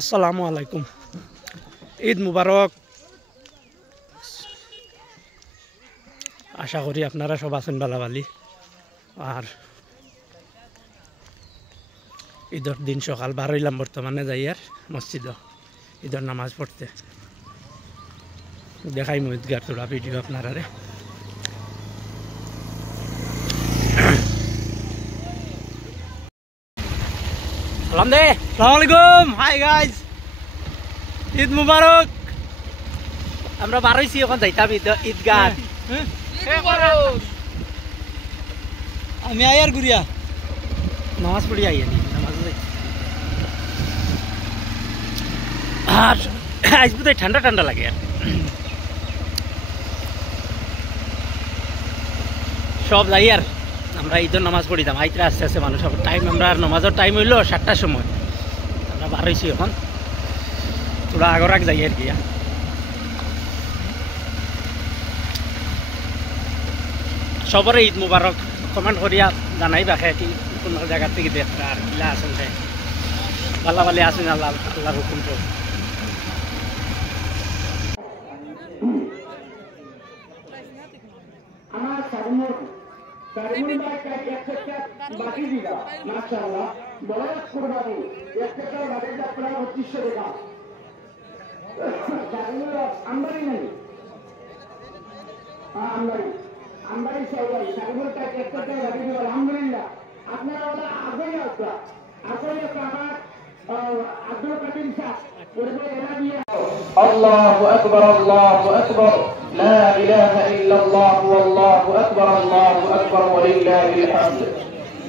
আসসালামু আলাইকুম। ঈদ মুবারক। আশা করি আপনারা সব আছেন ভালো। আর ঈদের দিন সকাল বার হইলাম বর্তমানে যাই আর মসজিদ ঈদের নামাজ পড়তে। দেখাই ঈদগার তোলা ভিডিও আপনারা রে। আসসালামাইকুম, হাই গাইজ, ঈদ মুবারক। আমরা বার হইছি, এখন যাইতাম ঈদগাহ। আমি আয়ার গুড়িয়া নামাজ পড়ি আইনি, নামাজ আর আজ বোধহয় ঠান্ডা ঠান্ডা লাগে। আর সব যাই আর আমরা ঈদের নামাজ পড়িতাম। আইতে আস্তে আস্তে মানুষ টাইম, আমরা নামাজের টাইম হইলো 7টার সময়। আমরা বার হয়েছি এখন, তোরা আগর আগ যাই আর কি। সবরে ঈদ মুবারক কমেন্ট করিয়া জানাই বাকে কি কোন জায়গা থেকে দেখা আর কিলা আছেন ভালো ভালো আছেন। আল্লাহ আল্লাহর হুকুম তো আমদানি সরকারি সাগরটা একটা গাড়ি দিল। আলহামদুলিল্লাহ আপনারা ওরা আগ্রহী আসবা, আগ্রহী আসবা। আমার আব্দুল কাদিম সাহেব পরিবার এরা দিয়ে আল্লাহু আকবার, আল্লাহু আকবার, লা ইলাহা ইল্লাল্লাহ, ওয়াল্লাহু আকবার, আল্লাহু আকবার, ওয়া লিল্লাহিল হামদ।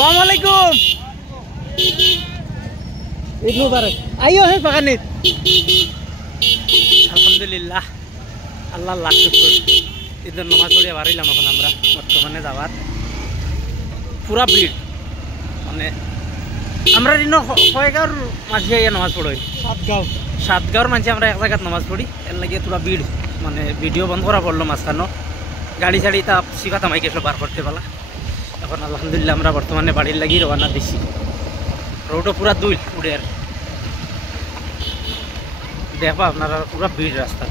আসসালামু আলাইকুম, ঈদ মুবারক। আইও হে বাগানিত। আলহামদুলিল্লাহ, আল্লাহ লাখ শুকর। ঈদের নামাজ পড়িয়া বাড়িলাম এখন আমরা বর্তমানে যাবার। পুরা ভিড়, মানে আমরা কয়গাঁওর মাঝে নামাজ পড়ি, সাতগাঁওর মাঝে আমরা এক জায়গায় নামাজ পড়ি। এর লাগে পুরা ভিড়, মানে ভিডিও বন্ধ করা পড়লো মাঝখানো। গাড়ি ছাড়ি তা সিফা তামাইকে সব বার করতে পারলা। এখন আলহামদুলিল্লাহ আমরা বর্তমানে বাড়ির লাগি রওনা দিছি। রোডও পুরা দুই উড়ে আর দেখবা আপনারা পুরা ভিড় রাস্তা।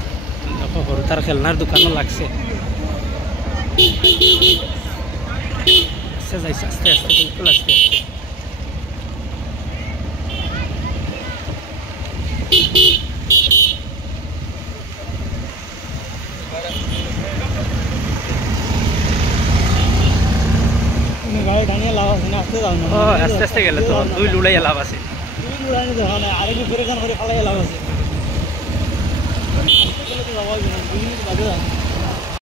দেখো গরু তার খেলনার দোকানও লাগছে। আস্তে যাইছে, আস্তে আস্তে, বিলকুল আস্তে আস্তে। আস্তে আস্তে গেলে তো দুই লুড়াই লাভ আছে। আরেকটু ফেরে করে ফালাই লাভ আছে।